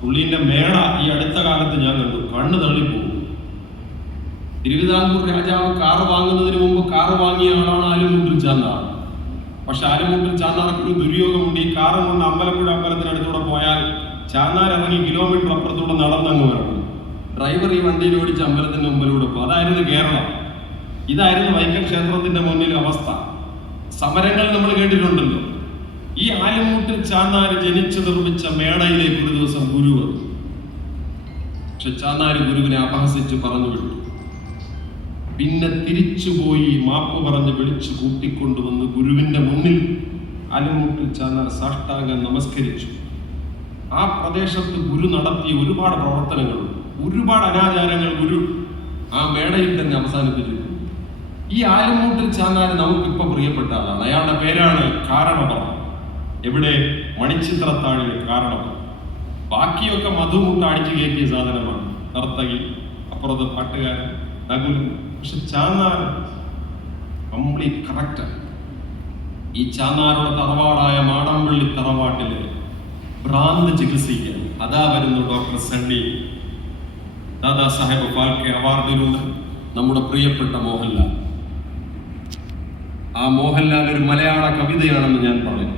പുള്ളീന്റെ മേട ഈ അടുത്ത കാലത്ത് ഞാൻ കണ്ടു, കണ്ണ് തള്ളിപ്പോകും. തിരുവിതാംകൂർ രാജാവ് കാറ് വാങ്ങുന്നതിന് മുമ്പ് കാറ് വാങ്ങിയ ആളാണ് ആലുമുട്ടിൽ ചാന്നാർ. പക്ഷെ ആലുമുട്ടിൽ ചാന്നാർക്കൊരു ദുര്യോഗമുണ്ട്. ഈ കാറ് കൊണ്ട് അമ്പലപ്പുഴ അമ്പലത്തിനടുത്തൂടെ പോയാൽ ചാന്നാർ ഇറങ്ങി കിലോമീറ്റർ അപ്പുറത്തൂടെ നടന്നങ്ങ് വരണം. ഡ്രൈവർ ഈ വണ്ടിയിൽ ഓടിച്ച് അമ്പലത്തിന്റെ മുമ്പിലൂടെ പോകും. അതായിരുന്നു കേരളം. ഇതായിരുന്നു വൈക്കം ക്ഷേത്രത്തിന്റെ മുന്നിലെ അവസ്ഥ. സമരങ്ങൾ നമ്മൾ കേട്ടിട്ടുണ്ടല്ലോ. ഈ ആലുമൂട്ടിൽ ചാന്നാർ ജനിച്ചു നിർമ്മിച്ച മേടയിലേക്ക് ഒരു ദിവസം ഗുരു വന്നു. പക്ഷെ ചാന്നാർ ഗുരുവിനെ അപഹസിച്ച് പറഞ്ഞു വിട്ടു. പിന്നെ തിരിച്ചുപോയി മാപ്പ് പറഞ്ഞ് വിളിച്ചു കൂട്ടിക്കൊണ്ടുവന്ന് ഗുരുവിന്റെ മുന്നിൽ ആലുമൂട്ടിൽ ചാന്നാർ സാഷ്ടാംഗം നമസ്കരിച്ചു. ആ പ്രദേശത്ത് ഗുരു നടത്തിയ ഒരുപാട് പ്രവർത്തനങ്ങളുണ്ട്, ഒരുപാട് അനാചാരങ്ങൾ ഗുരു ആ മേടയിൽ തന്നെ അവസാനിപ്പിച്ചിട്ടുണ്ട്. ഈ ആലുമൂട്ടിൽ ചാന്നാർ നമുക്കിപ്പോ പ്രിയപ്പെട്ട ആളാണ്. അയാളുടെ പേരാണ് കാരണവർ. എവിടെ? മണിച്ചിത്രത്താഴിൽ കാരണവർ. ബാക്കിയൊക്കെ മധുമുട്ട അടിച്ചു കയറ്റിയ സാധനമാണ്. നർത്തകി, അപ്പുറത്ത് പാട്ടുകാരൻ, നകുലൻ. പക്ഷെ ചാന്നാർ കംപ്ലീറ്റ് കറക്റ്റാണ്. ഈ ചാന്നാറുടെ തറവാടായ മാടമ്പള്ളി തറവാട്ടിലെ ഭ്രാന്ത് ചികിത്സിക്കാൻ അതാ വരുന്നു ഡോക്ടർ സണ്ണി. ദാദാ സാഹേബ് ഫാൽക്കെ അവാർഡിലൂടെ നമ്മുടെ പ്രിയപ്പെട്ട മോഹൻലാൽ. ആ മോഹൻലാൽ ഒരു മലയാള കവിതയാണെന്ന് ഞാൻ പറയും.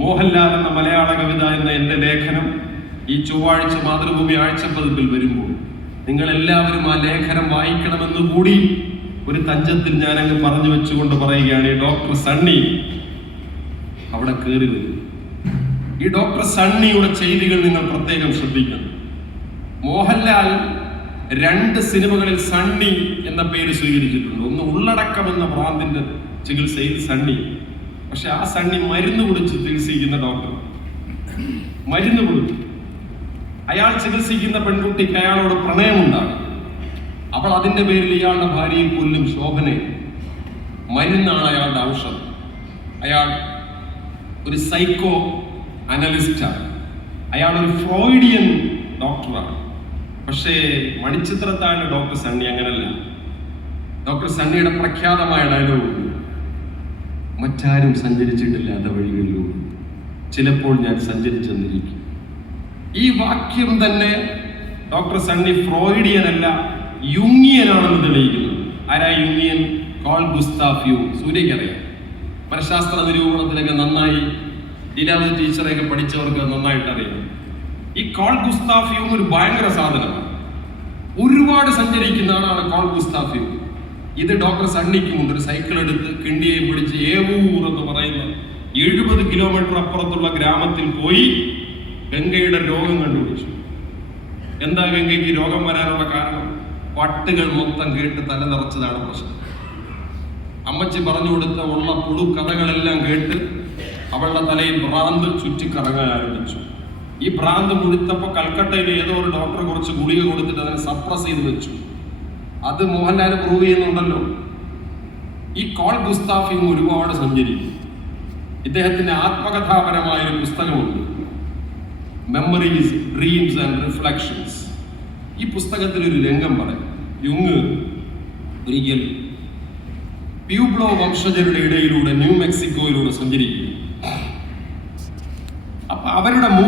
മോഹൻലാൽ എന്ന മലയാള കവിത എന്ന എൻ്റെ ലേഖനം ഈ ചൊവ്വാഴ്ച മാതൃഭൂമി ആഴ്ചപ്പതിപ്പിൽ വരുമ്പോൾ നിങ്ങൾ എല്ലാവരും ആ ലേഖനം വായിക്കണമെന്ന് കൂടി ഒരു തഞ്ചത്തിൽ ഞാനങ്ങ് പറഞ്ഞു വെച്ചുകൊണ്ട് പറയുകയാണ്. ഈ ഡോക്ടർ സണ്ണി അവിടെ കയറി വരും. ഈ ഡോക്ടർ സണ്ണിയുടെ ചെയ്തികൾ നിങ്ങൾ പ്രത്യേകം ശ്രദ്ധിക്കണം. മോഹൻലാൽ 2 സിനിമകളിൽ സണ്ണി എന്ന പേര് സ്വീകരിച്ചിട്ടുണ്ട്. ഒന്ന് ഉള്ളടക്കം എന്ന ഭ്രാന്തിന്റെ ചികിത്സയിൽ സണ്ണി. പക്ഷെ ആ സണ്ണി മരുന്ന് കുടിച്ച് ചികിത്സിക്കുന്ന ഡോക്ടർ. മരുന്ന് കൊടുത്തു. അയാൾ ചികിത്സിക്കുന്ന പെൺകുട്ടിക്ക് അയാളോട് പ്രണയമുണ്ടാകും. അപ്പോൾ അതിന്റെ പേരിൽ ഇയാളുടെ ഭാര്യയെ കൊല്ലും. ശോഭനെ. മരുന്നാണ് അയാളുടെ ഔഷധം. അയാൾ ഒരു സൈക്കോ അനലിസ്റ്റാണ്. അയാൾ ഒരു ഫ്രോയിഡിയൻ ഡോക്ടറാണ്. പക്ഷേ മണിച്ചിത്രത്താഴിലെ ഡോക്ടർ സണ്ണി അങ്ങനല്ല. ഡോക്ടർ സണ്ണിയുടെ പ്രഖ്യാതമായ ഡയലോഗ്, മറ്റാരും സഞ്ചരിച്ചിട്ടില്ലാത്ത വഴികളിലൂടെ ചിലപ്പോൾ ഞാൻ സഞ്ചരിച്ചെന്നിരിക്കും. ഈ വാക്യം തന്നെ ഡോക്ടർ സണ്ണി ഫ്രോയിഡിയൻ അല്ല, യുങ്ങിയനാണെന്ന് തെളിയിക്കുന്നു. ആരാ യുങ്ങിയൻ? Call Gustav യുങ്. സൂര്യക്കറിയാം. മനഃശാസ്ത്ര നിരൂപണത്തിലൊക്കെ നന്നായി ലീലാവതി ടീച്ചറെയൊക്കെ പഠിച്ചവർക്ക് നന്നായിട്ട് അറിയാം. ഈ കാൾ ഗുസ്താഫ് യുങ് ഒരു ഭയങ്കര സാധനമാണ്. ഒരുപാട് സഞ്ചരിക്കുന്ന ആളാണ് കാൾ ഗുസ്താഫ് യുങ്. ഇത് ഡോക്ടർ സണ്ണിക്കുമുണ്ട്. ഒരു സൈക്കിൾ എടുത്ത് കിണ്ടിയെ പിടിച്ച് ഏവൂർ എന്ന് പറയുന്ന 70 കിലോമീറ്റർ അപ്പുറത്തുള്ള ഗ്രാമത്തിൽ പോയി ഗംഗയുടെ രോഗം കണ്ടുപിടിച്ചു. എന്താ ഗംഗയ്ക്ക് രോഗം വരാനുള്ള കാരണം? പട്ടുകൾ മൊത്തം കേട്ട് തല നിറച്ചതാണ് പ്രശ്നം. അമ്മച്ചി പറഞ്ഞു കൊടുത്ത ഉള്ള പുളു കഥകളെല്ലാം കേട്ട് അവളുടെ തലയിൽ ഭ്രാന്ത് ചുറ്റിക്കറങ്ങാൻ ആരംഭിച്ചു. ഈ ഭ്രാന്ത് മുഴുത്തപ്പോൾ കൽക്കട്ടയിൽ ഏതോ ഒരു ഡോക്ടർ കുറച്ച് ഗുളിക കൊടുത്തിട്ട് അതിനെ സപ്രസ് ചെയ്ത് വെച്ചു. അത് മോഹൻലാൽ പ്രൂവ് ചെയ്യുന്നുണ്ടല്ലോ. ഈ കാൾ ഗുസ്താഫ് യുങ് ഒരുപാട് സഞ്ചരിക്കും. ഇദ്ദേഹത്തിന്റെ ആത്മകഥാപരമായ ഒരു പുസ്തകമുണ്ട്, മെമ്മറീസ്, ഡ്രീംസ് ആൻഡ് റിഫ്ലക്ഷൻസ്. ഈ പുസ്തകത്തിൽ ഒരു രംഗം പറയും. യുങ് ഒരിക്കൽ പ്യൂബ്ലോ വംശജരുടെ ഇടയിലൂടെ ന്യൂ മെക്സിക്കോയിലൂടെ സഞ്ചരിക്കുന്നു. അപ്പൊ അവരുടെ